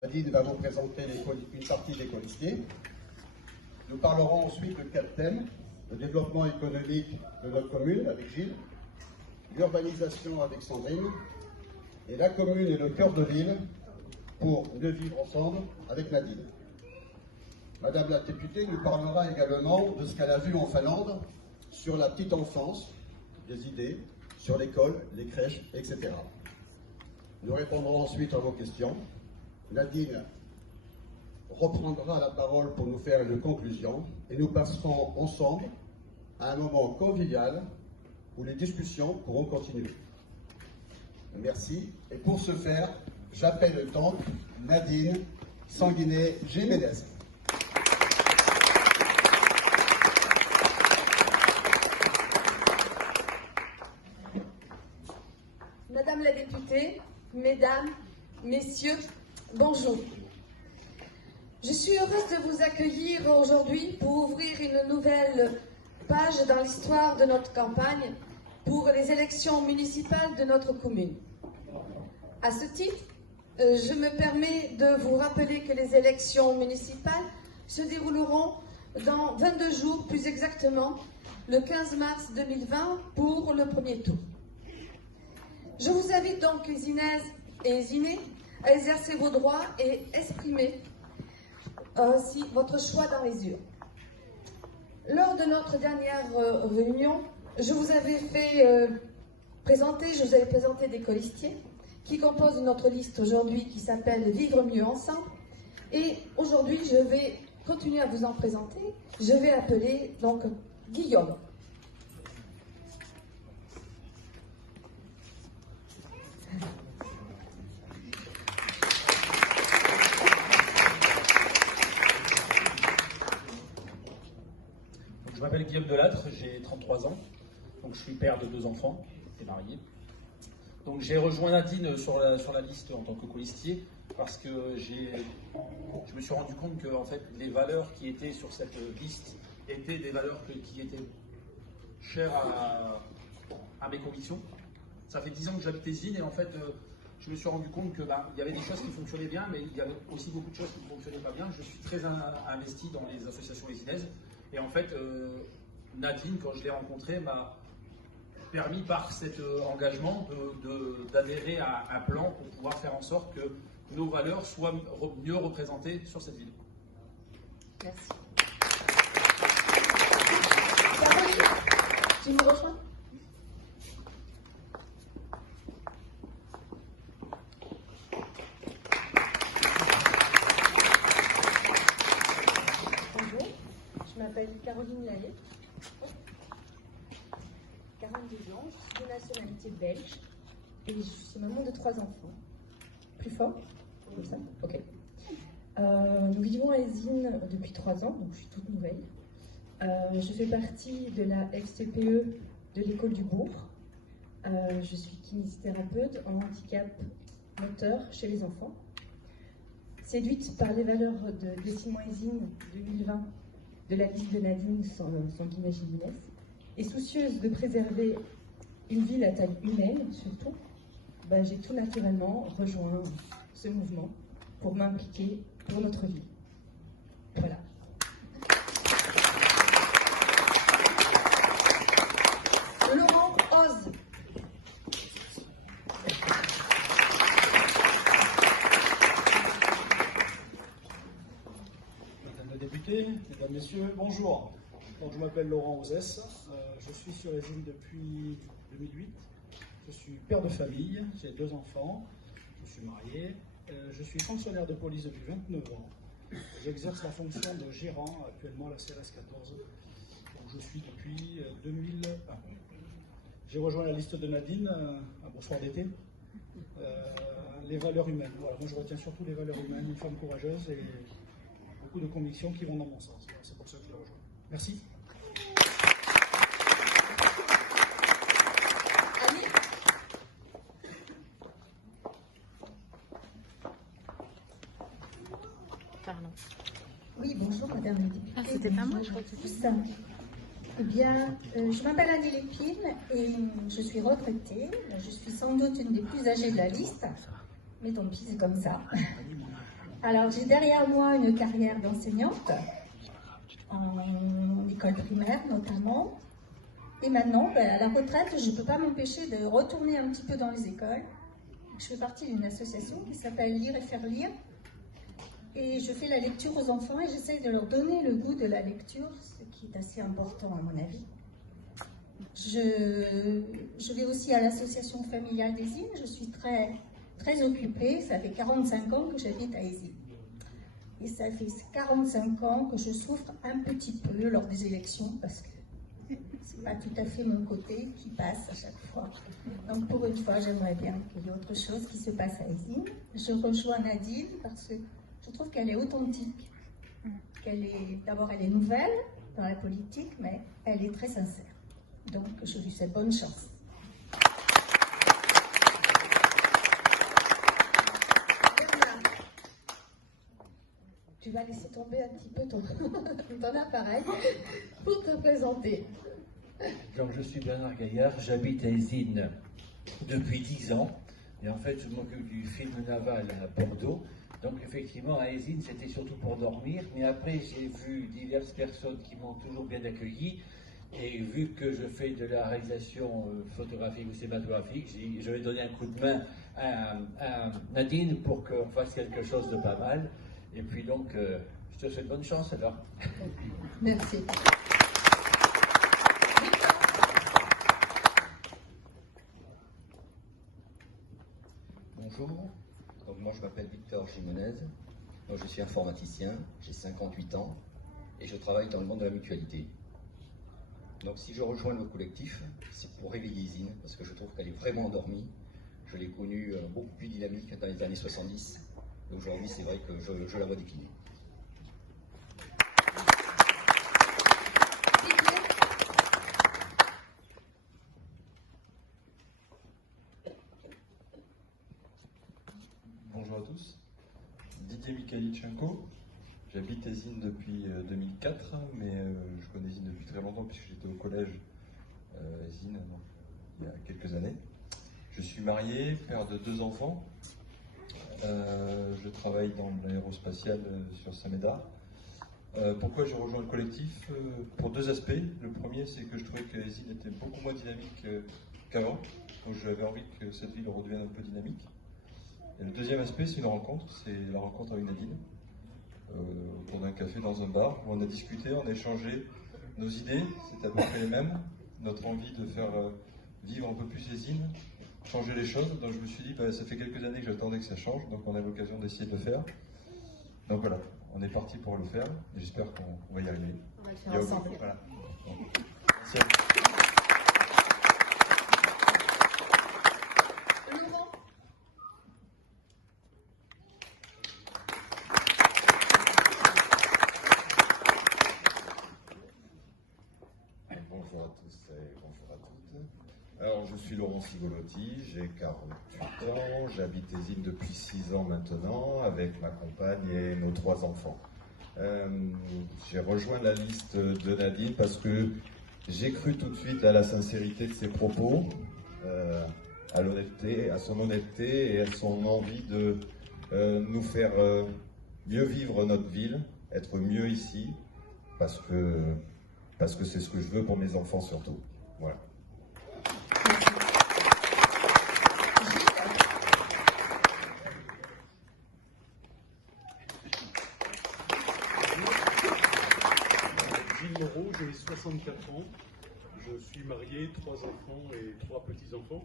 Nadine va vous présenter une partie des colistiers. Nous parlerons ensuite de 4 thèmes: le développement économique de notre commune avec Gilles, l'urbanisation avec Sandrine, et la commune et le cœur de ville pour mieux vivre ensemble avec Nadine. Madame la députée nous parlera également de ce qu'elle a vu en Finlande sur la petite enfance, des idées, sur l'école, les crèches, etc. Nous répondrons ensuite à vos questions. Nadine reprendra la parole pour nous faire une conclusion et nous passerons ensemble à un moment convivial où les discussions pourront continuer. Merci. Et pour ce faire, j'appelle donc Nadine Sanguinet-Jiménez. Madame la députée, mesdames, messieurs, bonjour. Je suis heureuse de vous accueillir aujourd'hui pour ouvrir une nouvelle page dans l'histoire de notre campagne pour les élections municipales de notre commune. À ce titre, je me permets de vous rappeler que les élections municipales se dérouleront dans 22 jours, plus exactement le 15 mars 2020 pour le premier tour. Je vous invite donc, les Inès et les Inés, à exercer vos droits et exprimer ainsi votre choix dans les urnes. Lors de notre dernière réunion, je vous avais présenté des colistiers qui composent notre liste aujourd'hui qui s'appelle Vivre mieux ensemble. Et aujourd'hui, je vais continuer à vous en présenter. Je vais appeler donc Guillaume. Je m'appelle Guillaume Delattre, j'ai 33 ans, donc je suis père de 2 enfants et marié. Donc j'ai rejoint Nadine sur la liste en tant que colistier parce que je me suis rendu compte que en fait, les valeurs qui étaient sur cette liste étaient des valeurs qui étaient chères à mes convictions. Ça fait 10 ans que j'habite les Zines et en fait je me suis rendu compte que il y avait des choses qui fonctionnaient bien, mais il y avait aussi beaucoup de choses qui ne fonctionnaient pas bien. Je suis très investi dans les associations lésinaises. Et en fait, Nadine, quand je l'ai rencontrée, m'a permis par cet engagement d'adhérer à un plan pour pouvoir faire en sorte que nos valeurs soient mieux représentées sur cette ville. Merci. Caroline, tu me rejoins ? Je m'appelle Caroline Lallet, 42 ans, je suis de nationalité belge et je suis maman de 3 enfants. Plus fort? Comme ça? Ok. Nous vivons à Lésine depuis 3 ans, donc je suis toute nouvelle. Je fais partie de la FCPE de l'école du Bourg. Je suis kinésithérapeute en handicap moteur chez les enfants. Séduite par les valeurs de Simon Lésine 2020, de la liste de Nadine Sanguinet-Jiménez, et soucieuse de préserver une ville à taille humaine, surtout, j'ai tout naturellement rejoint ce mouvement pour m'impliquer pour notre ville. Voilà. Laurent Oz. Madame la députée, mesdames, messieurs, bonjour. Donc, je m'appelle Laurent Ozès, je suis sur les îles depuis 2008. Je suis père de famille, j'ai 2 enfants, je suis marié, je suis fonctionnaire de police depuis 29 ans. J'exerce la fonction de gérant actuellement à la CRS 14, donc je suis depuis 2001. J'ai rejoint la liste de Nadine, un beau soir d'été. Les valeurs humaines, voilà, moi je retiens surtout les valeurs humaines, une femme courageuse et beaucoup de convictions qui vont dans mon sens. C'est pour ça que je l'ai rejoint. Merci. Annie. Pardon. Oui, bonjour Madame la députée. Ah, c'était pas moi, je crois que c'était ça. Eh bien, je m'appelle Annie Lépine et je suis retraitée. Je suis sans doute une des plus âgées de la liste. Mais tant pis, c'est comme ça. Alors, j'ai derrière moi une carrière d'enseignante, en école primaire notamment. Et maintenant, à la retraite, je ne peux pas m'empêcher de retourner un petit peu dans les écoles. Je fais partie d'une association qui s'appelle Lire et faire lire. Et je fais la lecture aux enfants et j'essaye de leur donner le goût de la lecture, ce qui est assez important à mon avis. Je vais aussi à l'association familiale des îles. Je suis très occupée. Ça fait 45 ans que j'habite à Ézine. Et ça fait 45 ans que je souffre un petit peu lors des élections parce que c'est pas tout à fait mon côté qui passe à chaque fois. Donc pour une fois, j'aimerais bien qu'il y ait autre chose qui se passe à Ézine. Je rejoins Nadine parce que je trouve qu'elle est authentique. D'abord, elle est nouvelle dans la politique, mais elle est très sincère. Donc je lui souhaite bonne chance. Tu vas laisser tomber un petit peu ton appareil pour te présenter. Donc, je suis Bernard Gaillard, j'habite à Ézine depuis 10 ans. Et en fait, je m'occupe du film naval à Bordeaux. Donc, effectivement, à Ézine, c'était surtout pour dormir. Mais après, j'ai vu diverses personnes qui m'ont toujours bien accueilli. Et vu que je fais de la réalisation photographique ou cinématographique, je vais donner un coup de main à Nadine pour qu'on fasse quelque chose de pas mal. Et puis donc, je te souhaite bonne chance alors. Merci. Bonjour, donc moi je m'appelle Victor Jimenez, donc je suis informaticien, j'ai 58 ans et je travaille dans le monde de la mutualité. Donc si je rejoins le collectif, c'est pour réveiller Ézine, parce que je trouve qu'elle est vraiment endormie. Je l'ai connue beaucoup plus dynamique dans les années 70, et aujourd'hui c'est vrai que je la vois décliner. Bonjour à tous, Didier Mikhailichenko, j'habite à Ézine depuis 2004, mais je connais Ézine depuis très longtemps puisque j'étais au collège à Ézine il y a quelques années. Je suis marié, père de 2 enfants, je travaille dans l'aérospatial sur Saint-Médard. Pourquoi j'ai rejoint le collectif? Pour 2 aspects. Le premier, c'est que je trouvais que Ézine était beaucoup moins dynamique qu'avant, donc j'avais envie que cette ville redevienne un peu dynamique. Et le deuxième aspect, c'est une rencontre, c'est la rencontre avec Nadine, autour d'un café dans un bar, où on a discuté, on a échangé nos idées, c'était à peu près les mêmes, notre envie de faire vivre un peu plus Ézine, changer les choses. Donc je me suis dit, ça fait quelques années que j'attendais que ça change, donc on a l'occasion d'essayer de le faire. Donc voilà, on est parti pour le faire, et j'espère qu'on va y arriver. On va le faire ensemble. Voilà. Merci à vous. Laurent. Bonjour à tous et bonjour à toutes. Alors, je suis Laurent Cigolotti, j'ai 48 ans, j'habite Ézine depuis 6 ans maintenant, avec ma compagne et nos 3 enfants. J'ai rejoint la liste de Nadine parce que j'ai cru tout de suite à la sincérité de ses propos, à l'honnêteté, à son honnêteté et à son envie de nous faire mieux vivre notre ville, être mieux ici, parce que c'est ce que je veux pour mes enfants surtout. Voilà. Gilles Moreau, j'ai 64 ans, je suis marié, 3 enfants et 3 petits-enfants.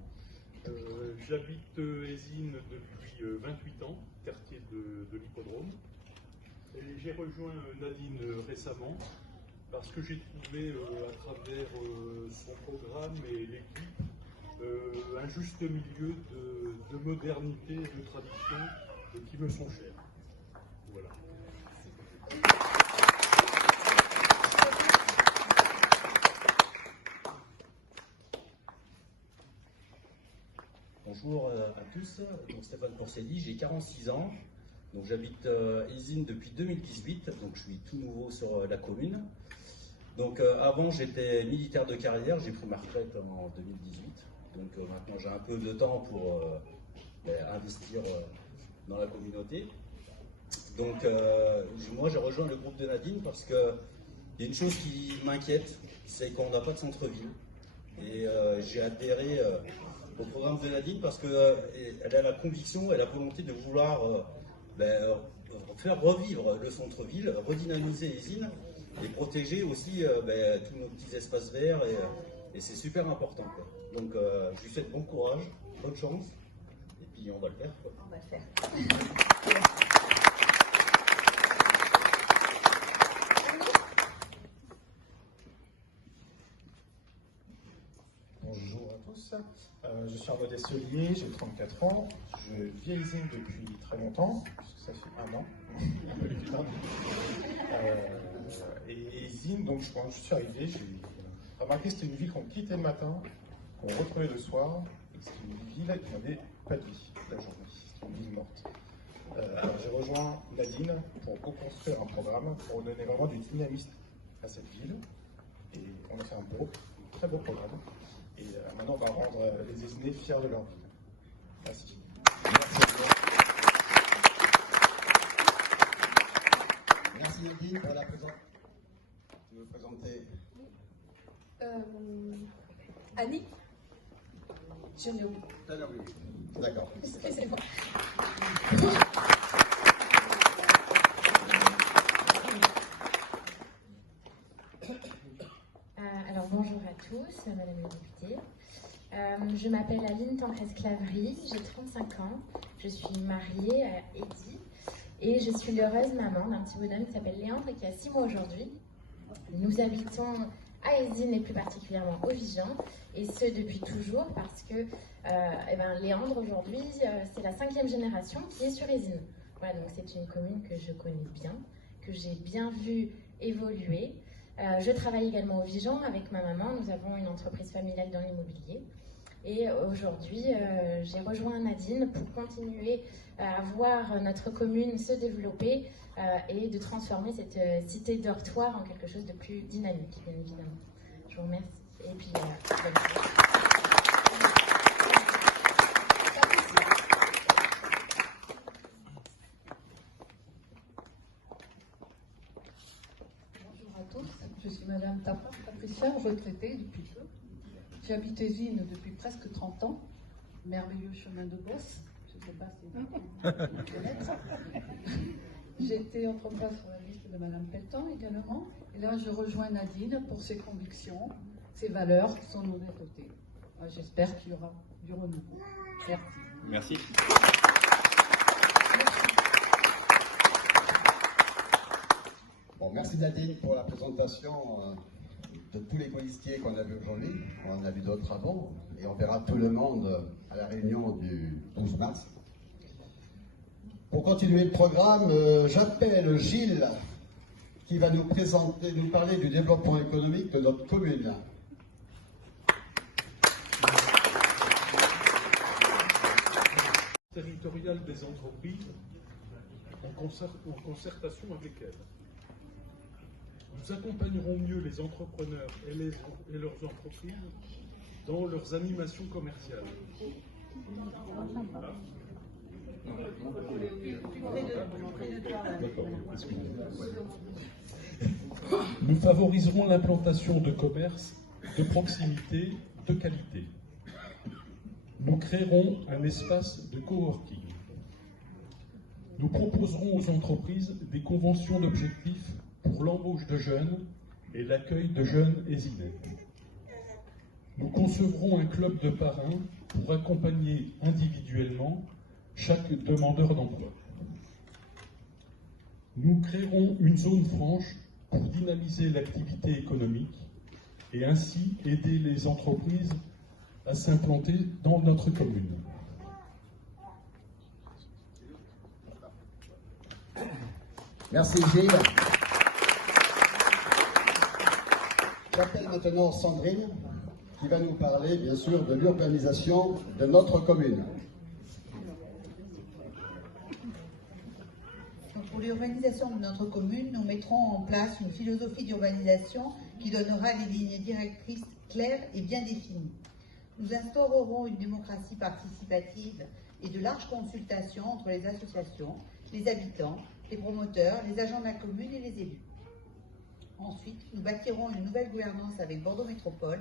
J'habite Ézine depuis 28 ans, quartier de l'Hippodrome. Et j'ai rejoint Nadine récemment parce que j'ai trouvé à travers son programme et l'équipe un juste milieu de modernité et de tradition qui me sont chers. Voilà. Bonjour à tous, donc Stéphane Porcelli, j'ai 46 ans, donc j'habite Ézine depuis 2018, donc je suis tout nouveau sur la commune. Donc avant j'étais militaire de carrière, j'ai pris ma retraite en 2018, donc maintenant j'ai un peu de temps pour investir dans la communauté. Donc moi j'ai rejoint le groupe de Nadine parce qu'il y a une chose qui m'inquiète, c'est qu'on n'a pas de centre-ville. Et j'ai adhéré au programme de Nadine parce qu'elle a la conviction et la volonté de vouloir faire revivre le centre-ville, redynamiser Eysines et protéger aussi tous nos petits espaces verts et c'est super important, quoi. Donc je lui souhaite bon courage, bonne chance et puis on va le faire, quoi. On va le faire. Bonjour à tous, je suis Arnaud Desselier, j'ai 34 ans, je vis à Eysines depuis très longtemps, puisque ça fait 1 an, et Eysines, donc quand je suis arrivé, j'ai remarqué que c'était une ville qu'on quittait le matin, qu'on retrouvait le soir, et que c'était une ville qui n'avait pas de vie la journée, c'était une ville morte. Alors j'ai rejoint Nadine pour co-construire un programme pour donner vraiment du dynamisme à cette ville, et on a fait un très beau programme. Et maintenant, on va rendre les Eysinais fiers de leur ville. Merci. Merci Nadine pour la présentation. Tu veux présenter Annie? Je n'ai oublié. D'accord. Excusez-moi. Alors bonjour à tous, madame la députée. Je m'appelle Aline Tancresse-Claverie, j'ai 35 ans, je suis mariée à Eddy et je suis l'heureuse maman d'un petit bonhomme qui s'appelle Léandre et qui a 6 mois aujourd'hui. Nous habitons à Eysines et plus particulièrement au Vigan et ce depuis toujours parce que Léandre aujourd'hui c'est la 5e génération qui est sur Eysines. Voilà, donc c'est une commune que je connais bien, que j'ai bien vu évoluer. Je travaille également au Vigan avec ma maman, nous avons une entreprise familiale dans l'immobilier. Et aujourd'hui, j'ai rejoint Nadine pour continuer à voir notre commune se développer et de transformer cette cité dortoir en quelque chose de plus dynamique, bien évidemment. Je vous remercie. Et puis, bonne journée. Je suis Madame Patricia, retraitée depuis peu. J'habite Eysines depuis presque 30 ans. Merveilleux chemin de Bosse. Je ne sais pas si vous connaissez. J'étais autrefois sur la liste de Madame Pelletan également. Et là, je rejoins Nadine pour ses convictions, ses valeurs, son honnêteté. J'espère qu'il y aura du renouveau. Merci. Merci. Bon, merci Nadine pour la présentation de tous les colistiers qu'on a vus aujourd'hui. On en a vu d'autres avant et on verra tout le monde à la réunion du 12 mars. Pour continuer le programme, j'appelle Gilles qui va nous parler du développement économique de notre commune. Territoriale des entreprises en concertation avec elles. Nous accompagnerons mieux les entrepreneurs et leurs entreprises dans leurs animations commerciales. Nous favoriserons l'implantation de commerces de proximité, de qualité. Nous créerons un espace de coworking. Nous proposerons aux entreprises des conventions d'objectifs pour l'embauche de jeunes et l'accueil de jeunes Eysinais. Nous concevrons un club de parrains pour accompagner individuellement chaque demandeur d'emploi. Nous créerons une zone franche pour dynamiser l'activité économique et ainsi aider les entreprises à s'implanter dans notre commune. Merci Gilles. J'appelle maintenant Sandrine qui va nous parler bien sûr de l'urbanisation de notre commune. Pour l'urbanisation de notre commune, nous mettrons en place une philosophie d'urbanisation qui donnera des lignes directrices claires et bien définies. Nous instaurerons une démocratie participative et de larges consultations entre les associations, les habitants, les promoteurs, les agents de la commune et les élus. Ensuite, nous bâtirons une nouvelle gouvernance avec Bordeaux Métropole,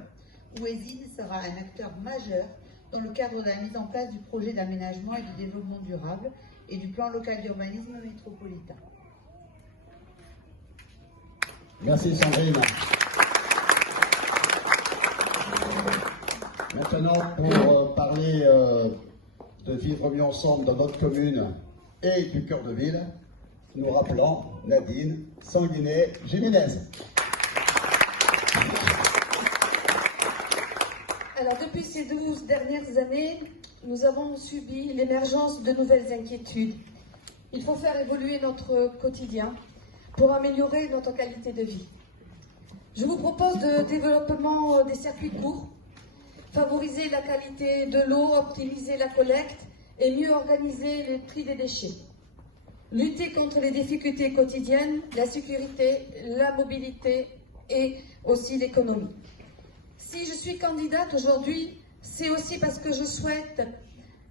où ESIN sera un acteur majeur dans le cadre de la mise en place du projet d'aménagement et de développement durable et du plan local d'urbanisme métropolitain. Merci Sandrine. Maintenant, pour parler de vivre mieux ensemble dans notre commune et du cœur de ville, nous rappelons Nadine Sanguinet-Jiménez. Alors, depuis ces 12 dernières années, nous avons subi l'émergence de nouvelles inquiétudes. Il faut faire évoluer notre quotidien pour améliorer notre qualité de vie. Je vous propose le développement des circuits courts, favoriser la qualité de l'eau, optimiser la collecte et mieux organiser le tri des déchets. Lutter contre les difficultés quotidiennes, la sécurité, la mobilité et aussi l'économie. Si je suis candidate aujourd'hui, c'est aussi parce que je souhaite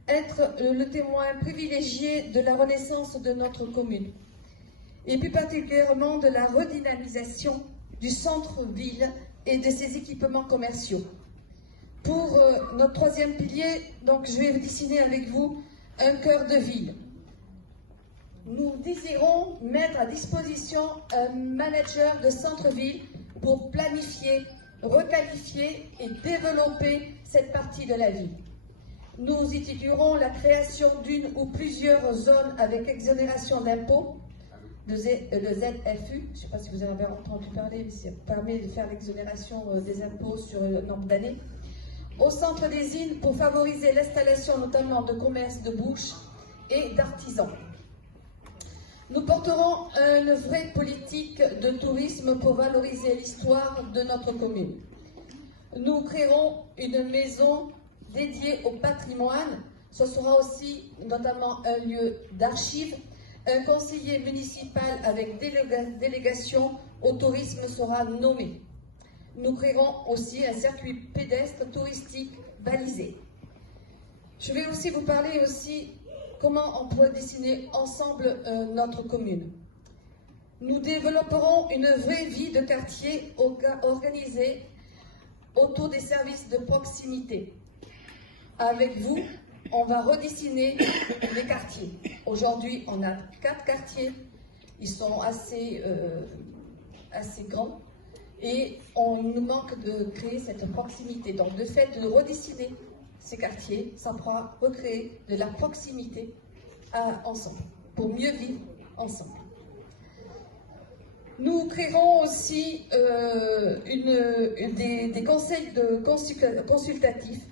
être le témoin privilégié de la renaissance de notre commune et plus particulièrement de la redynamisation du centre-ville et de ses équipements commerciaux. Pour notre troisième pilier, donc, je vais dessiner avec vous un cœur de ville. Nous désirons mettre à disposition un manager de centre-ville pour planifier, requalifier et développer cette partie de la ville. Nous étudierons la création d'une ou plusieurs zones avec exonération d'impôts, le ZFU, je ne sais pas si vous en avez entendu parler, mais ça permet de faire l'exonération des impôts sur le nombre d'années, au centre des îles pour favoriser l'installation notamment de commerces de bouche et d'artisans. Nous porterons une vraie politique de tourisme pour valoriser l'histoire de notre commune. Nous créerons une maison dédiée au patrimoine. Ce sera aussi notamment un lieu d'archives. Un conseiller municipal avec délégation au tourisme sera nommé. Nous créerons aussi un circuit pédestre touristique balisé. Je vais aussi vous parler aussi comment on pourrait dessiner ensemble notre commune. Nous développerons une vraie vie de quartier organisée autour des services de proximité. Avec vous, on va redessiner les quartiers. Aujourd'hui, on a 4 quartiers. Ils sont assez grands. Et on nous manque de créer cette proximité. Donc, le fait de redessiner ces quartiers, ça pourra recréer de la proximité ensemble, pour mieux vivre ensemble. Nous créerons aussi des conseils consultatifs.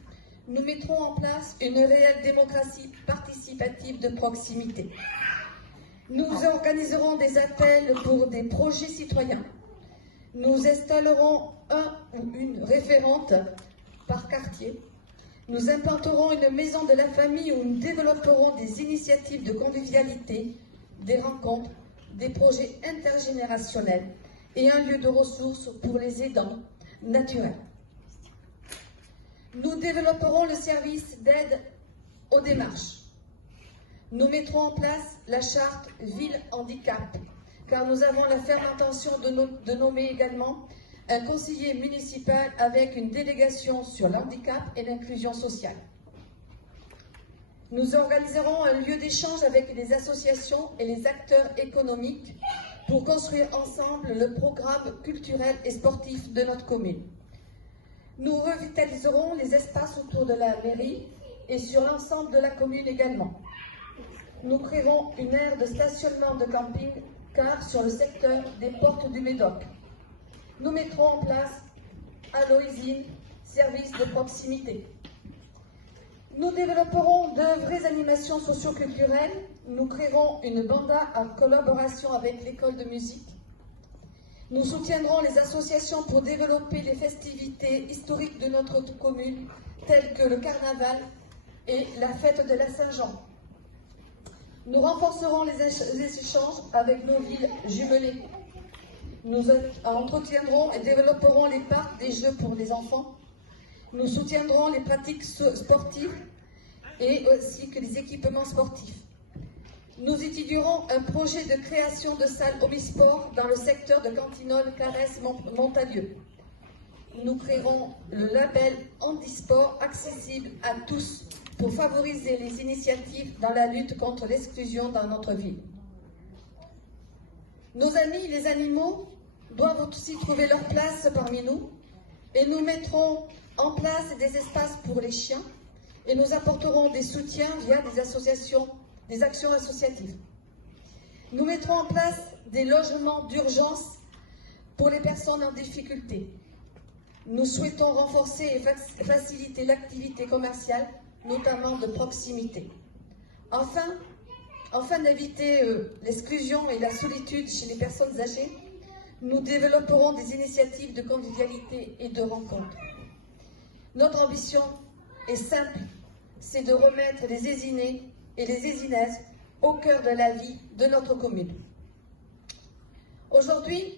Nous mettrons en place une réelle démocratie participative de proximité. Nous organiserons des appels pour des projets citoyens. Nous installerons un ou une référente par quartier. Nous implanterons une maison de la famille où nous développerons des initiatives de convivialité, des rencontres, des projets intergénérationnels et un lieu de ressources pour les aidants naturels. Nous développerons le service d'aide aux démarches. Nous mettrons en place la charte Ville Handicap, car nous avons la ferme intention de nommer également un conseiller municipal avec une délégation sur l'handicap et l'inclusion sociale. Nous organiserons un lieu d'échange avec les associations et les acteurs économiques pour construire ensemble le programme culturel et sportif de notre commune. Nous revitaliserons les espaces autour de la mairie et sur l'ensemble de la commune également. Nous créerons une aire de stationnement de camping-car sur le secteur des portes du Médoc. Nous mettrons en place à l'OISIN, service de proximité. Nous développerons de vraies animations socio-culturelles. Nous créerons une banda en collaboration avec l'école de musique. Nous soutiendrons les associations pour développer les festivités historiques de notre commune, telles que le carnaval et la fête de la Saint-Jean. Nous renforcerons les échanges avec nos villes jumelées. Nous entretiendrons et développerons les parcs des jeux pour les enfants. Nous soutiendrons les pratiques sportives et ainsi que les équipements sportifs. nous étudierons un projet de création de salles omnisport dans le secteur de Cantinol, Caresse, Montalieu. Nous créerons le label handisport accessible à tous pour favoriser les initiatives dans la lutte contre l'exclusion dans notre ville. Nos amis, les animaux, doivent aussi trouver leur place parmi nous et nous mettrons en place des espaces pour les chiens et nous apporterons des soutiens via des associations, des actions associatives. Nous mettrons en place des logements d'urgence pour les personnes en difficulté. Nous souhaitons renforcer et faciliter l'activité commerciale, notamment de proximité. Afin d'éviter l'exclusion et la solitude chez les personnes âgées, nous développerons des initiatives de convivialité et de rencontre. Notre ambition est simple, c'est de remettre les Aisinais et les Aisinaises au cœur de la vie de notre commune. Aujourd'hui,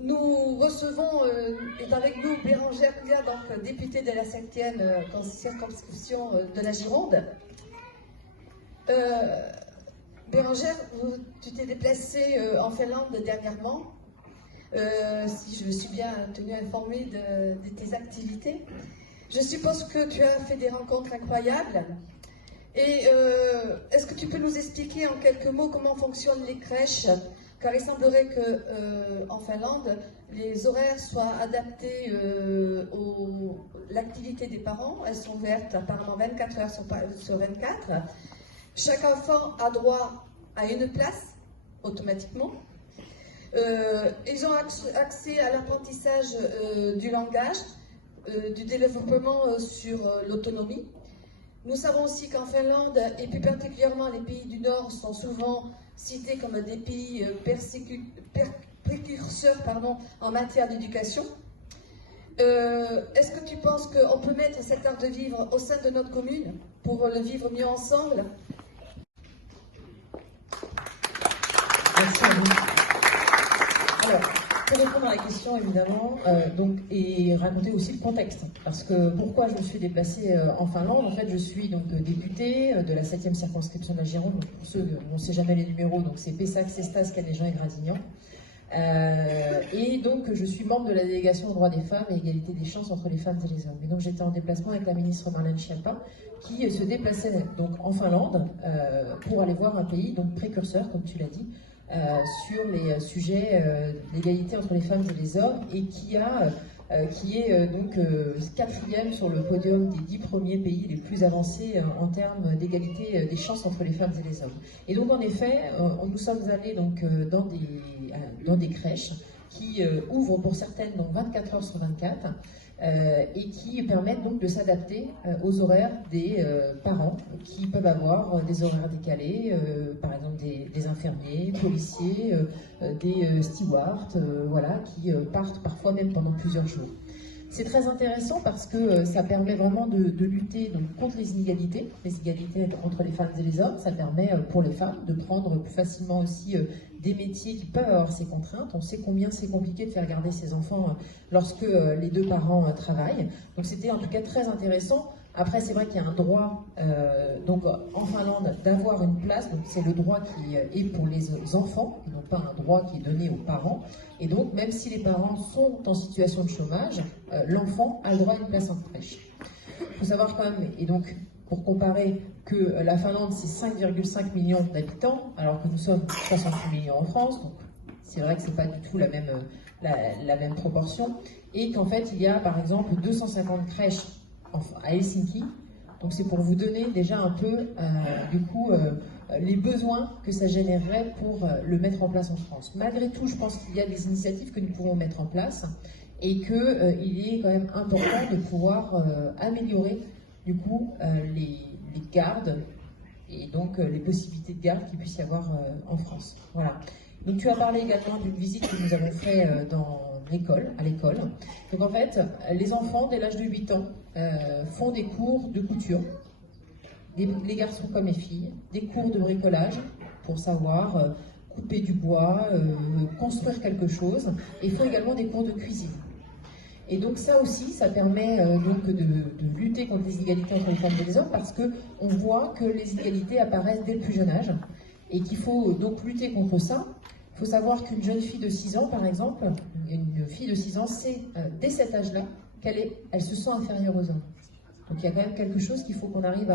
nous recevons, est avec nous Bérangère Couillard, donc députée de la 7e circonscription de la Gironde. Bérangère, tu t'es déplacée en Finlande dernièrement, si je me suis bien tenue informée de tes activités. Je suppose que tu as fait des rencontres incroyables. Et est-ce que tu peux nous expliquer en quelques mots comment fonctionnent les crèches? Car il semblerait qu'en Finlande, les horaires soient adaptés à l'activité des parents. Elles sont ouvertes apparemment 24 heures sur 24. Chaque enfant a droit à une place, automatiquement. Ils ont accès à l'apprentissage du langage, du développement sur l'autonomie. Nous savons aussi qu'en Finlande, et plus particulièrement les pays du Nord, sont souvent cités comme des pays précurseurs en matière d'éducation. Est-ce que tu penses qu'on peut mettre cet art de vivre au sein de notre commune pour le vivre mieux ensemble? Merci à vous. Alors, pour répondre à la question, évidemment, et raconter aussi le contexte. Parce que pourquoi je me suis déplacée en Finlande? En fait, je suis donc députée de la 7e circonscription de la Gironde. Donc, pour ceux, on ne sait jamais les numéros, donc c'est Pessac, Cestas, Canéjean et Gradignan. Et donc, je suis membre de la délégation aux droits des femmes et égalité des chances entre les femmes et les hommes. Et donc, j'étais en déplacement avec la ministre Marlène Schiappa, qui se déplaçait donc en Finlande pour aller voir un pays donc précurseur, comme tu l'as dit, sur les sujets d'égalité entre les femmes et les hommes, et qui est donc 4e sur le podium des 10 premiers pays les plus avancés en termes d'égalité des chances entre les femmes et les hommes. Et donc en effet, nous sommes allés donc dans des crèches qui ouvrent pour certaines donc 24 heures sur 24 et qui permettent donc de s'adapter aux horaires des parents qui peuvent avoir des horaires décalés, par exemple des infirmiers, policiers, des stewards, voilà, qui partent parfois même pendant plusieurs jours. C'est très intéressant parce que ça permet vraiment de lutter donc, contre les inégalités entre les femmes et les hommes. Ça permet pour les femmes de prendre plus facilement aussi des métiers qui peuvent avoir ces contraintes. On sait combien c'est compliqué de faire garder ses enfants lorsque les deux parents travaillent. Donc c'était en tout cas très intéressant. Après, c'est vrai qu'il y a un droit donc en Finlande d'avoir une place, donc c'est le droit qui est pour les enfants, et non pas un droit qui est donné aux parents. Et donc, même si les parents sont en situation de chômage, l'enfant a le droit à une place en crèche. Il faut savoir quand même, et donc pour comparer, que la Finlande c'est 5,5 millions d'habitants, alors que nous sommes 68 millions en France, donc c'est vrai que c'est pas du tout la même proportion, et qu'en fait il y a par exemple 250 crèches à Helsinki. Donc c'est pour vous donner déjà un peu les besoins que ça générerait pour le mettre en place en France. Malgré tout, je pense qu'il y a des initiatives que nous pouvons mettre en place et qu'il est quand même important de pouvoir améliorer du coup les gardes et donc les possibilités de garde qu'il puisse y avoir en France. Voilà. Donc tu as parlé également d'une visite que nous avons fait à l'école. Donc en fait, les enfants dès l'âge de 8 ans font des cours de couture, les garçons comme les filles, des cours de bricolage pour savoir couper du bois, construire quelque chose, et font également des cours de cuisine. Et donc ça aussi, ça permet donc de lutter contre les inégalités entre les femmes et les hommes parce qu'on voit que les inégalités apparaissent dès le plus jeune âge et qu'il faut donc lutter contre ça. Il faut savoir qu'une jeune fille de 6 ans, par exemple, une fille de 6 ans, sait dès cet âge-là qu'elle se sent inférieure aux hommes. Donc il y a quand même quelque chose qu'il faut qu'on arrive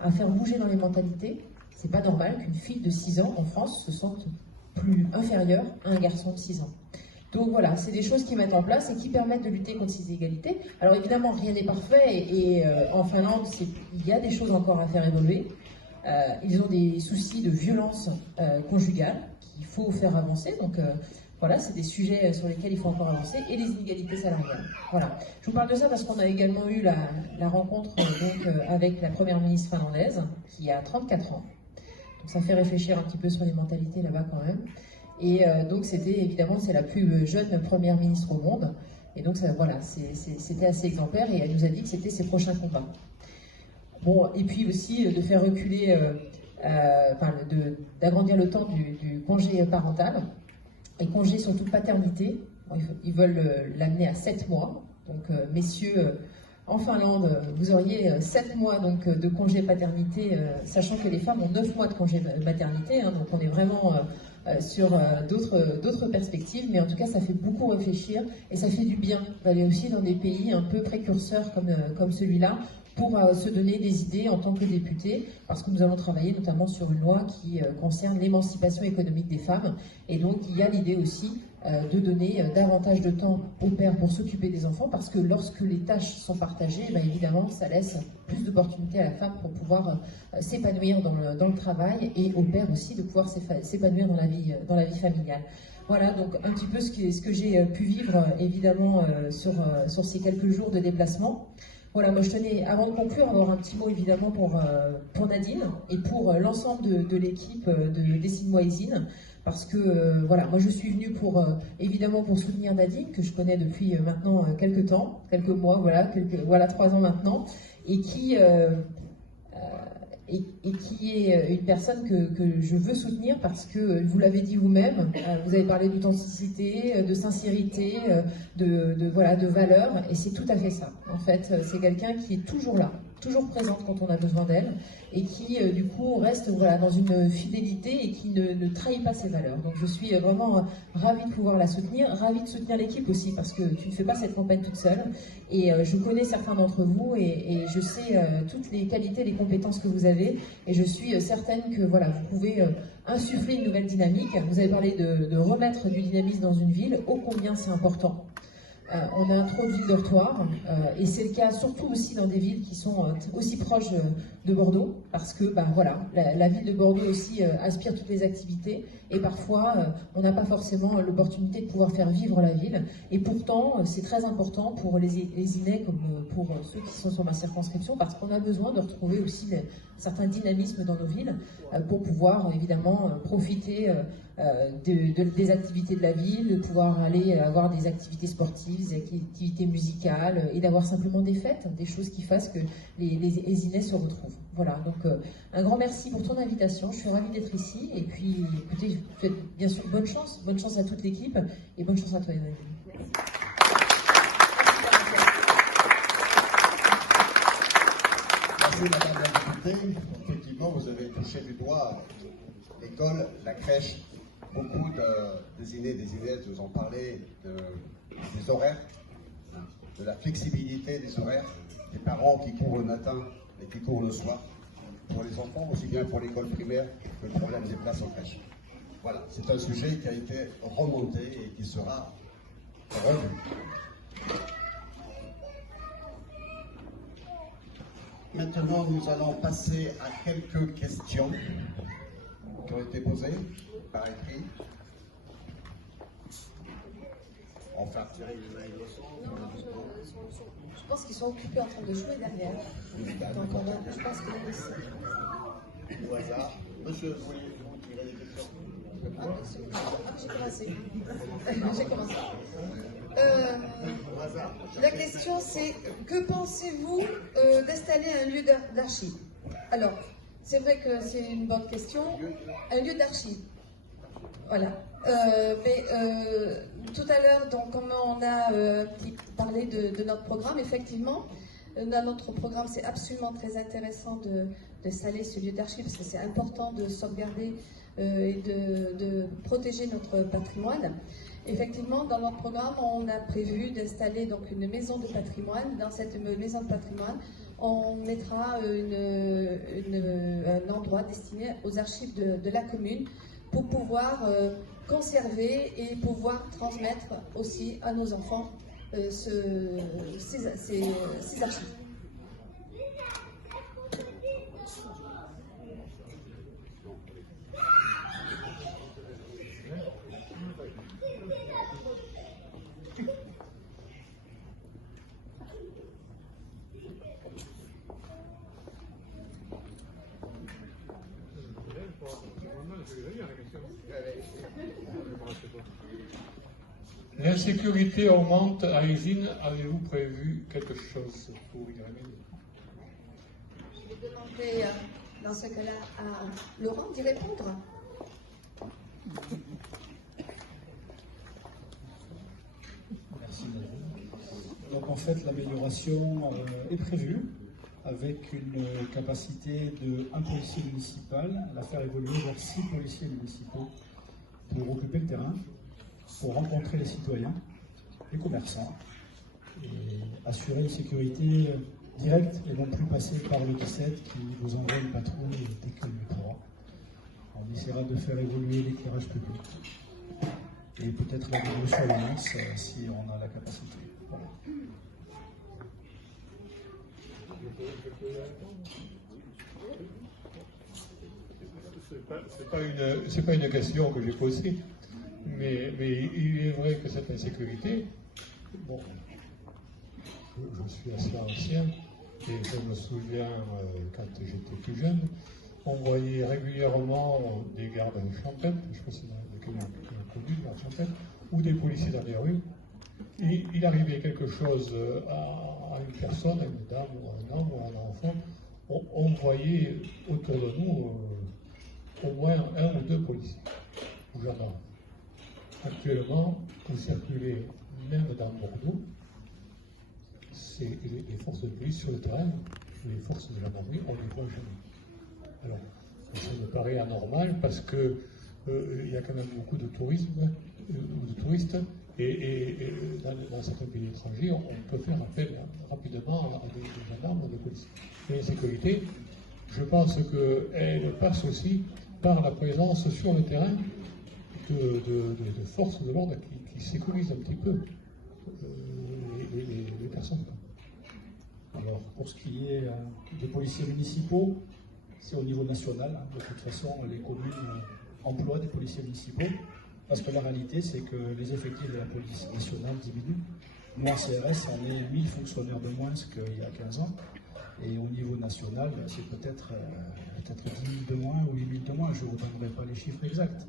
à faire bouger dans les mentalités. C'est pas normal qu'une fille de 6 ans en France se sente plus inférieure à un garçon de 6 ans. Donc voilà, c'est des choses qui mettent en place et qui permettent de lutter contre ces inégalités. Alors évidemment, rien n'est parfait et en Finlande, il y a des choses encore à faire évoluer. Ils ont des soucis de violence conjugale qu'il faut faire avancer. Donc voilà, c'est des sujets sur lesquels il faut encore avancer. Et les inégalités salariales. Voilà. Je vous parle de ça parce qu'on a également eu la rencontre donc, avec la première ministre finlandaise qui a 34 ans. Donc ça fait réfléchir un petit peu sur les mentalités là-bas quand même. Et donc c'était évidemment, c'est la plus jeune première ministre au monde. Et donc ça, voilà, c'était assez exemplaire et elle nous a dit que c'était ses prochains combats. Bon, et puis aussi de faire reculer, d'agrandir le temps du congé parental et congé surtout paternité. Bon, ils veulent l'amener à 7 mois. Donc messieurs, en Finlande, vous auriez 7 mois donc, de congé paternité, sachant que les femmes ont 9 mois de congé maternité. Hein, donc on est vraiment sur d'autres perspectives, mais en tout cas ça fait beaucoup réfléchir et ça fait du bien d'aller aussi dans des pays un peu précurseurs comme celui-là pour se donner des idées en tant que député, parce que nous allons travailler notamment sur une loi qui concerne l'émancipation économique des femmes, et donc il y a l'idée aussi de donner davantage de temps au père pour s'occuper des enfants, parce que lorsque les tâches sont partagées, ben évidemment ça laisse plus d'opportunités à la femme pour pouvoir s'épanouir dans le travail, et au père aussi de pouvoir s'épanouir dans la vie familiale. Voilà donc un petit peu ce que j'ai pu vivre évidemment sur ces quelques jours de déplacement. Voilà, moi je tenais, avant de conclure, avoir un petit mot évidemment pour Nadine et pour l'ensemble de l'équipe de Dessine-moi Ezine, parce que voilà, moi je suis venue évidemment pour soutenir Nadine, que je connais depuis maintenant quelques mois, voilà 3 ans maintenant, et qui est une personne que je veux soutenir parce que, vous l'avez dit vous-même, vous avez parlé d'authenticité, de sincérité, de valeur, et c'est tout à fait ça. En fait, c'est quelqu'un qui est toujours là, toujours présente quand on a besoin d'elle, et qui, du coup, reste dans une fidélité et qui ne trahit pas ses valeurs. Donc je suis vraiment ravie de pouvoir la soutenir, ravie de soutenir l'équipe aussi, parce que tu ne fais pas cette campagne toute seule, et je connais certains d'entre vous, et je sais toutes les qualités, les compétences que vous avez, et je suis certaine que voilà, vous pouvez insuffler une nouvelle dynamique. Vous avez parlé de remettre du dynamisme dans une ville, ô combien c'est important. On a trop de villes dortoirs, et c'est le cas surtout aussi dans des villes qui sont aussi proches de Bordeaux, parce que voilà, la ville de Bordeaux aussi aspire toutes les activités, et parfois on n'a pas forcément l'opportunité de pouvoir faire vivre la ville, et pourtant c'est très important pour les Inéis comme pour ceux qui sont sur ma circonscription, parce qu'on a besoin de retrouver aussi certains dynamismes dans nos villes pour pouvoir évidemment profiter des activités de la ville, de pouvoir aller avoir des activités sportives, des activités musicales, et d'avoir simplement des fêtes, des choses qui fassent que les Inéis se retrouvent. Voilà, donc un grand merci pour ton invitation, je suis ravie d'être ici, et puis écoutez, je vous souhaite bien sûr bonne chance à toute l'équipe, et bonne chance à toi, Emmanuel. Merci Madame la députée. Effectivement, vous avez touché du doigt l'école, la crèche. Beaucoup des Inéis vous en parlez, des horaires, de la flexibilité des horaires, des parents qui courent le matin et qui courent le soir, pour les enfants, aussi bien pour l'école primaire que le problème des places en crèche. Voilà, c'est un sujet qui a été remonté et qui sera revu. Maintenant, nous allons passer à quelques questions qui ont été posées par écrit. Enfin, je pense qu'ils sont occupés en train de jouer derrière. Donc je pense qu'il est ici. Au hasard. Monsieur, vous voulez des questions? J'ai commencé. J'ai commencé. La question c'est, que pensez-vous d'installer un lieu d'archives? Alors, c'est vrai que c'est une bonne question. Un lieu d'archives. Voilà. Tout à l'heure, donc, comme on a parlé de notre programme, effectivement, dans notre programme, c'est absolument très intéressant d'installer ce lieu d'archives parce que c'est important de sauvegarder et de protéger notre patrimoine. Effectivement, dans notre programme, on a prévu d'installer donc une maison de patrimoine. Dans cette maison de patrimoine, on mettra un endroit destiné aux archives de la commune pour pouvoir conserver et pouvoir transmettre aussi à nos enfants ces archives. L'insécurité augmente à Eysines. Avez-vous prévu quelque chose pour y remédier? Je vais demander dans ce cas-là à Laurent d'y répondre. Merci Nadine. Donc en fait l'amélioration est prévue avec une capacité de 1 policier municipal, la faire évoluer vers 6 policiers municipaux pour occuper le terrain, pour rencontrer les citoyens, les commerçants, et assurer une sécurité directe et non plus passer par le 17 qui vous envoie une patrouille dès qu'il le pourra. On essaiera de faire évoluer l'éclairage public et peut-être la vidéosurveillance si on a la capacité. Voilà. C'est pas une question que j'ai posée, mais il est vrai que cette insécurité, bon, je suis assez ancien et je me souviens quand j'étais plus jeune, on voyait régulièrement des gardes champêtres, je crois que c'est dans lequel commune, gardes champêtres, ou des policiers dans les rues. Et il arrivait quelque chose à une personne, à une dame, ou à un homme, ou à un enfant, on voyait autour de nous au moins 1 ou 2 policiers ou gendarmes. Actuellement, vous circulez même dans Bordeaux, c'est les forces de police sur le terrain, les forces de gendarmerie, on ne les voit jamais. Alors, ça me paraît anormal parce que il y a quand même beaucoup de tourisme, de touristes, et dans certains pays étrangers, on peut faire appel rapidement à des gendarmes ou des policiers. Et l'insécurité, je pense qu'elle passe aussi par la présence sur le terrain de forces de l'ordre qui sécurisent un petit peu les personnes. Alors, pour ce qui est des policiers municipaux, c'est au niveau national. De toute façon, les communes emploient des policiers municipaux parce que la réalité, c'est que les effectifs de la police nationale diminuent. Nous, en CRS, on est 1000 fonctionnaires de moins qu'il y a 15 ans. Et au niveau national, c'est peut-être 10 000 de moins ou 8 000 de moins. Je ne vous donnerai pas les chiffres exacts.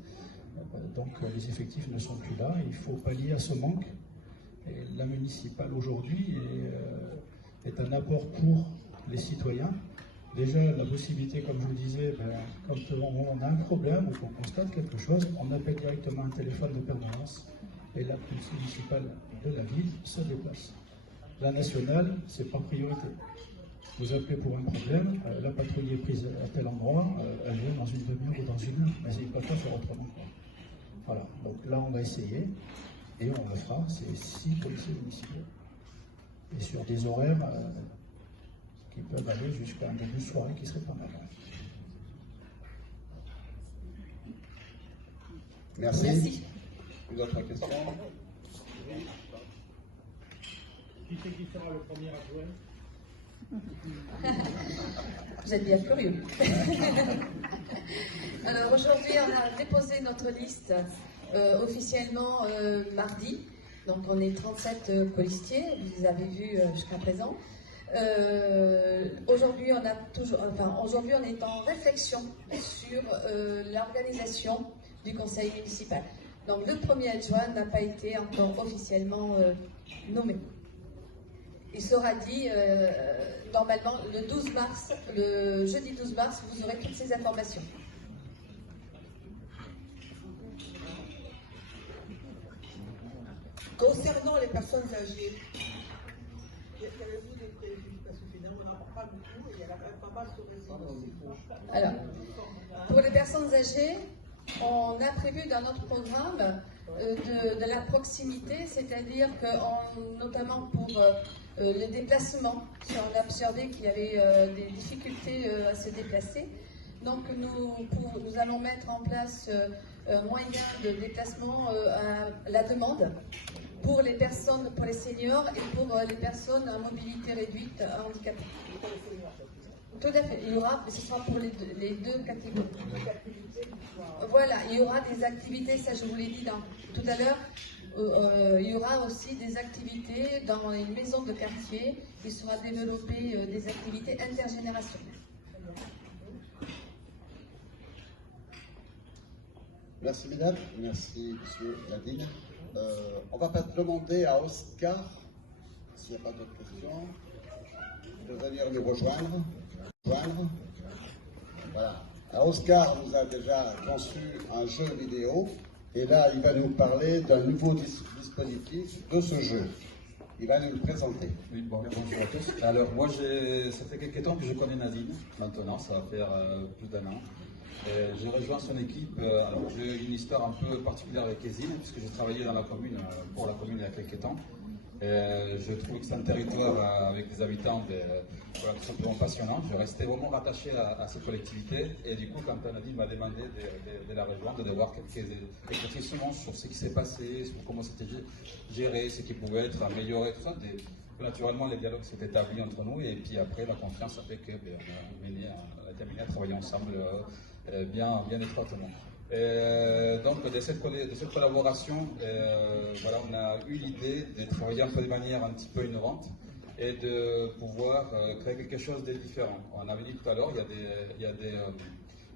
Donc, les effectifs ne sont plus là. Il faut pallier à ce manque. Et la municipale, aujourd'hui, est un apport pour les citoyens. Déjà, la possibilité, comme je vous disais, quand on a un problème ou qu'on constate quelque chose, on appelle directement un téléphone de permanence et la police municipale de la ville se déplace. La nationale, c'est pas priorité. Vous appelez pour un problème, la patrouille est prise à tel endroit, elle vient dans une demi-heure ou dans une heure, mais il ne peut pas faire autrement. Voilà, donc là on va essayer et on le fera, c'est 6 policiers municipaux. Et sur des horaires qui peuvent aller jusqu'à un début de soirée qui serait pas mal. Merci. Merci. D'autres questions? Qui c'est qui sera le premier adjoint? Vous êtes bien curieux. Alors aujourd'hui, on a déposé notre liste officiellement mardi. Donc on est 37 colistiers, vous les avez vus jusqu'à présent. Aujourd'hui, aujourd'hui, on est en réflexion sur l'organisation du conseil municipal. Donc le premier adjoint n'a pas été encore officiellement nommé. Il sera dit normalement le 12 mars, le jeudi 12 mars, vous aurez toutes ces informations. Concernant les personnes âgées, qu'avez-vous des préjugés? Parce que finalement, on n'en parle pas beaucoup et il y en a quand même pas mal sur les réseaux. Alors, pour les personnes âgées, on a prévu dans notre programme de la proximité, c'est-à-dire que notamment pour les déplacements, on a observé qu'il y avait des difficultés à se déplacer. Donc nous allons mettre en place un moyen de déplacement à la demande pour les personnes, pour les seniors et pour les personnes à mobilité réduite handicapées. Tout à fait, il y aura, ce sera pour les deux catégories. Voilà, il y aura des activités, ça je vous l'ai dit tout à l'heure, il y aura aussi des activités dans une maison de quartier, il sera développé des activités intergénérationnelles. Merci mesdames, merci monsieur Nadine. On va pas demander à Oscar, s'il n'y a pas d'autres questions, de venir nous rejoindre. Voilà. Oscar nous a déjà conçu un jeu vidéo et là il va nous parler d'un nouveau dispositif de ce jeu. Il va nous le présenter. Oui, bonjour à tous. Alors moi, ça fait quelques temps que je connais Nadine, maintenant, ça va faire plus d'un an. J'ai rejoint son équipe, alors j'ai une histoire un peu particulière avec Ezine, puisque j'ai travaillé dans la commune, pour la commune il y a quelques temps. Je trouve que c'est un territoire avec des habitants voilà, tout simplement passionnant. Je restais vraiment rattaché à cette collectivité et du coup, quand Nadine m'a demandé de la rejoindre, de voir quelques éclaircissements sur ce qui s'est passé, sur comment c'était géré, ce qui pouvait être amélioré, tout ça. Naturellement, les dialogues s'étaient établis entre nous et puis après, la confiance a fait qu'on a terminé à travailler ensemble bien étroitement. Donc de cette collaboration, voilà, on a eu l'idée de travailler un peu de manière un petit peu innovante et de pouvoir créer quelque chose de différent. On avait dit tout à l'heure, il y a des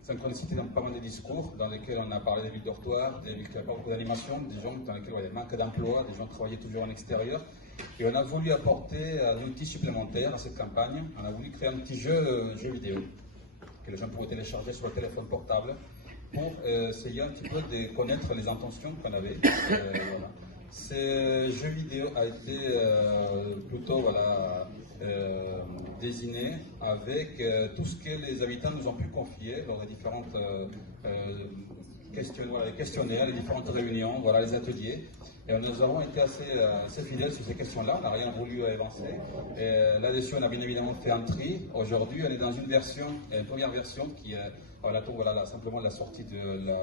synchronicités dans pas mal de discours dans lesquels on a parlé des villes dortoirs, des villes qui n'avaient pas beaucoup d'animation, des gens dans lesquels il y avait manque d'emploi, des gens qui travaillaient toujours en extérieur. Et on a voulu apporter un outil supplémentaire à cette campagne. On a voulu créer un petit jeu vidéo que les gens pouvaient télécharger sur le téléphone portable pour essayer un petit peu de connaître les intentions qu'on avait. Voilà. Ce jeu vidéo a été plutôt désigné avec tout ce que les habitants nous ont pu confier lors des différentes les questionnaires, les différentes réunions, voilà, les ateliers. Et nous avons été assez fidèles sur ces questions-là, on n'a rien voulu avancer. Là-dessus, on a bien évidemment fait un tri. Aujourd'hui, on est dans une version, une première version qui on attend simplement la sortie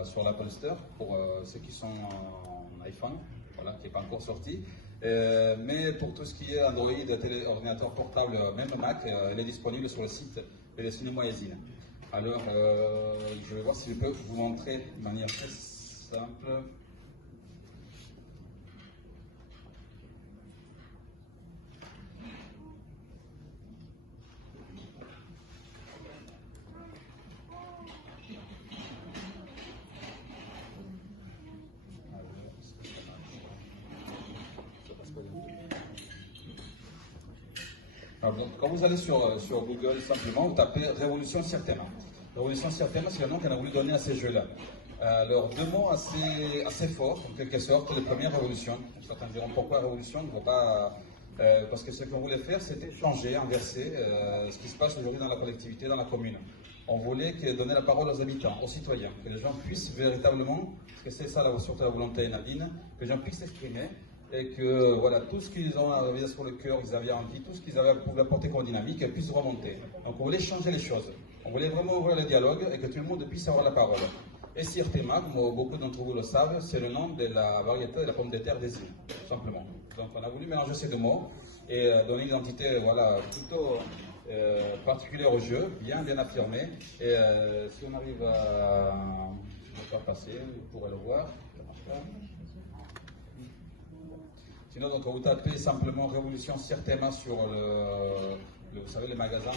sur l'Apple Store pour ceux qui sont en iPhone, voilà, qui n'est pas encore sorti. Mais pour tout ce qui est Android, ordinateur portable, même Mac, elle est disponible sur le site de Cinéma Ezine. Alors, je vais voir si je peux vous montrer de manière très simple. Alors, donc, quand vous allez sur Google, simplement, vous tapez Révolution Siertema. Révolution Siertema, c'est le nom qu'on a voulu donner à ces jeux-là. Alors, deux mots assez forts, en quelque sorte, les premières révolutions. Certains diront pourquoi révolution, on ne voit pas. Parce que ce qu'on voulait faire, c'était changer, inverser ce qui se passe aujourd'hui dans la collectivité, dans la commune. On voulait donner la parole aux habitants, aux citoyens, que les gens puissent véritablement, parce que c'est ça surtout la volonté Nadine, que les gens puissent s'exprimer. Et que voilà, tout ce qu'ils ont sur le cœur, ils avaient envie, tout ce qu'ils avaient pour apporter comme dynamique, puisse remonter. Donc on voulait changer les choses. On voulait vraiment ouvrir le dialogue et que tout le monde puisse avoir la parole. Et Siertema, comme beaucoup d'entre vous le savent, c'est le nom de la variété de la pomme de terre d'Ezine, tout simplement. Donc on a voulu mélanger ces deux mots et donner une identité voilà, plutôt particulière au jeu, bien affirmée. Et si on arrive à... Je ne vais pas passer, vous pourrez le voir. Sinon, donc, vous tapez simplement Révolution Siertema sur vous savez, les magasins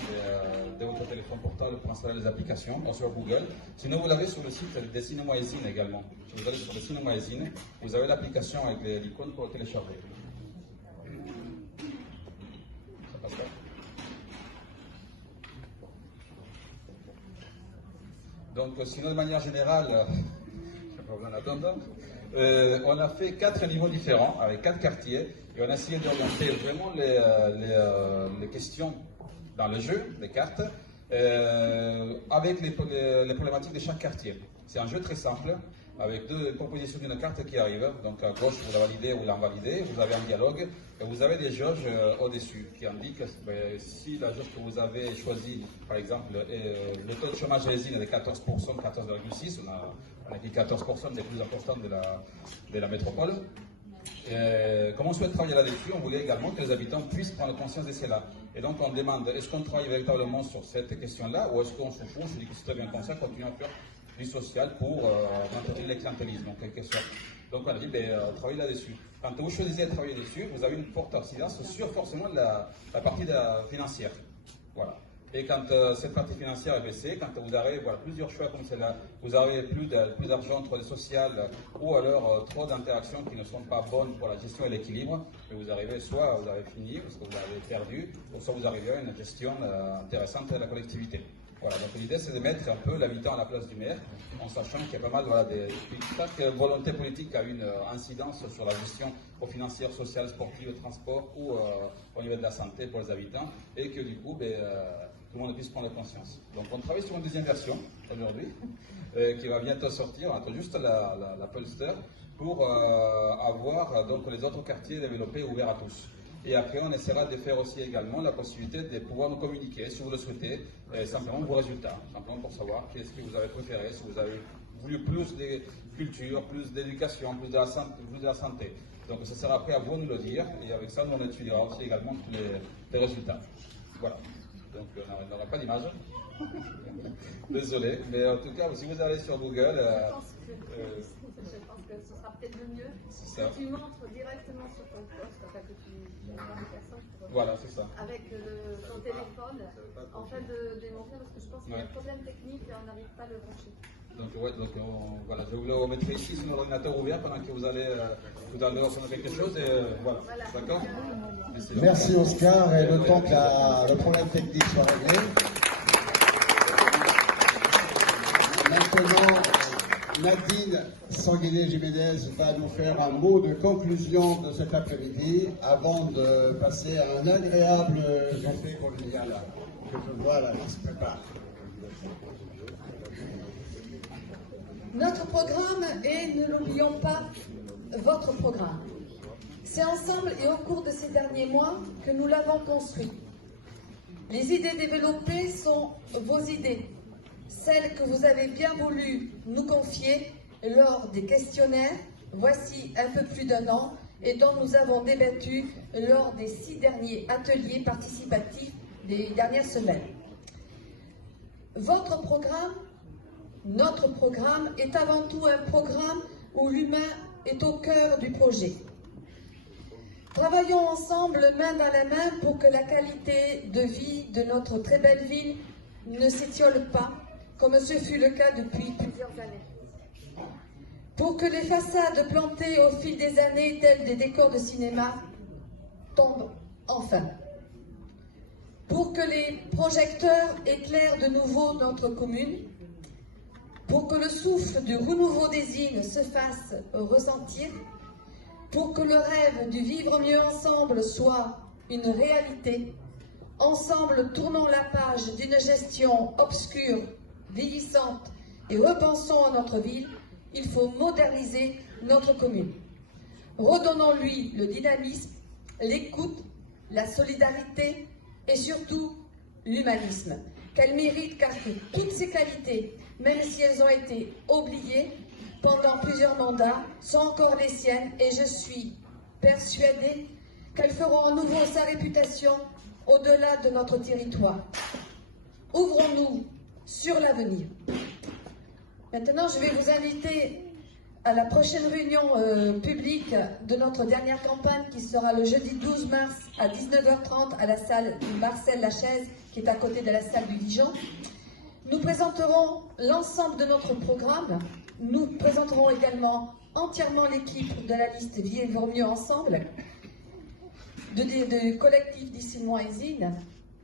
de votre téléphone portable pour installer les applications, ou sur Google. Sinon, vous l'avez sur le site des Cinéma Ezine également. Si vous allez sur le Cinéma Ezine, vous avez l'application avec l'icône pour le télécharger. Ça passe pas. Donc, sinon, de manière générale, On a fait 4 niveaux différents avec 4 quartiers et on a essayé d'orienter vraiment les questions dans le jeu, les cartes, avec les problématiques de chaque quartier. C'est un jeu très simple, avec 2 propositions d'une carte qui arrivent. Donc à gauche, vous la validez ou l'invalidez, vous avez un dialogue, et vous avez des jauges au-dessus qui indiquent si la jauge que vous avez choisie, par exemple, le taux de chômage à l'usine est de 14%, 14,6%, on a dit 14% des plus importants de la métropole. Comme on souhaite travailler là-dessus, on voulait également que les habitants puissent prendre conscience de cela. Et donc on demande, est-ce qu'on travaille véritablement sur cette question-là, ou est-ce qu'on se fout, on se dit que c'est très bien comme ça, continuer à faire du social pour maintenir le clientélisme en quelque sorte. Donc on a dit, travaillez là-dessus. Quand vous choisissez de travailler dessus, vous avez une forte incidence sur forcément la partie financière. Voilà. Et quand cette partie financière est baissée, quand vous avez plusieurs choix comme celle-là, vous avez plus d'argent, trop de social, ou alors trop d'interactions qui ne sont pas bonnes pour la gestion et l'équilibre, et vous arrivez, soit vous avez fini, parce que vous avez perdu, ou soit vous arrivez à une gestion intéressante de la collectivité. Voilà, donc l'idée c'est de mettre un peu l'habitant à la place du maire, en sachant qu'il y a pas mal chaque volonté politique a une incidence sur la gestion financière, sociale, sportive, transport ou au niveau de la santé pour les habitants, et que du coup, tout le monde puisse prendre conscience. Donc on travaille sur une deuxième version aujourd'hui, qui va bientôt sortir, on attend juste la Polster, pour avoir donc les autres quartiers développés ouverts à tous. Et après, on essaiera de faire aussi également la possibilité de pouvoir nous communiquer, si vous le souhaitez, simplement vos résultats, simplement pour savoir qu'est-ce que vous avez préféré, si vous avez voulu plus de culture, plus d'éducation, plus de la santé. Donc ce sera après à vous de nous le dire, et avec ça, nous on étudiera aussi également tous les résultats. Voilà. Donc on n'aura pas d'image. Désolé, mais en tout cas, si vous allez sur Google... Je pense que ce sera peut-être le mieux si tu montres directement sur ton poste, enfin que tu envoies des personnes avec ton téléphone, en fait de démontrer, parce que je pense qu'il y a un problème technique et on n'arrive pas à le brancher. Donc voilà, je vous le remettrai ici sur l'ordinateur ouvert pendant que vous allez tout à l'heure faire quelque chose et voilà. D'accord? Merci Oscar, et le temps que le problème technique soit réglé. Maintenant, Nadine Sanguinet-Jiménez va nous faire un mot de conclusion de cet après-midi avant de passer à un agréable café convivial que je vois là qui se prépare. Notre programme est, ne l'oublions pas, votre programme. C'est ensemble et au cours de ces derniers mois que nous l'avons construit. Les idées développées sont vos idées, celles que vous avez bien voulu nous confier lors des questionnaires, voici un peu plus d'1 an, et dont nous avons débattu lors des 6 derniers ateliers participatifs des dernières semaines. Votre programme, notre programme, est avant tout un programme où l'humain est au cœur du projet. Travaillons ensemble main dans la main pour que la qualité de vie de notre très belle ville ne s'étiole pas, comme ce fut le cas depuis plusieurs années. Pour que les façades plantées au fil des années, telles des décors de cinéma, tombent enfin. Pour que les projecteurs éclairent de nouveau notre commune, pour que le souffle du renouveau des îles se fasse ressentir, pour que le rêve du vivre mieux ensemble soit une réalité, ensemble tournons la page d'une gestion obscure, vieillissante, et repensons à notre ville. Il faut moderniser notre commune. Redonnons-lui le dynamisme, l'écoute, la solidarité et surtout l'humanisme qu'elle mérite, car toutes ces qualités, même si elles ont été oubliées pendant plusieurs mandats, sont encore les siennes, et je suis persuadée qu'elles feront à nouveau sa réputation au-delà de notre territoire. Ouvrons-nous sur l'avenir. Maintenant, je vais vous inviter à la prochaine réunion publique de notre dernière campagne, qui sera le jeudi 12 mars à 19h30 à la salle Marcel Lachaise, qui est à côté de la salle du Dijon. Nous présenterons l'ensemble de notre programme. Nous présenterons également entièrement l'équipe de la liste Vivre mieux ensemble, de collectif Dissine-moi-Hésine.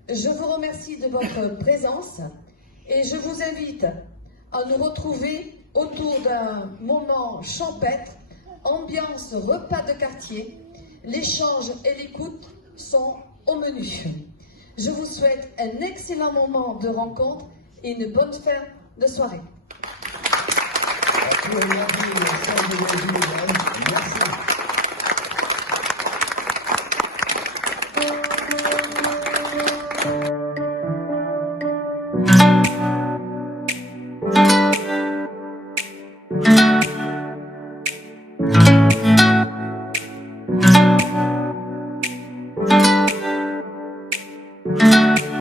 Je vous remercie de votre présence et je vous invite à nous retrouver autour d'un moment champêtre, ambiance repas de quartier. L'échange et l'écoute sont au menu. Je vous souhaite un excellent moment de rencontre et une bonne fin de soirée.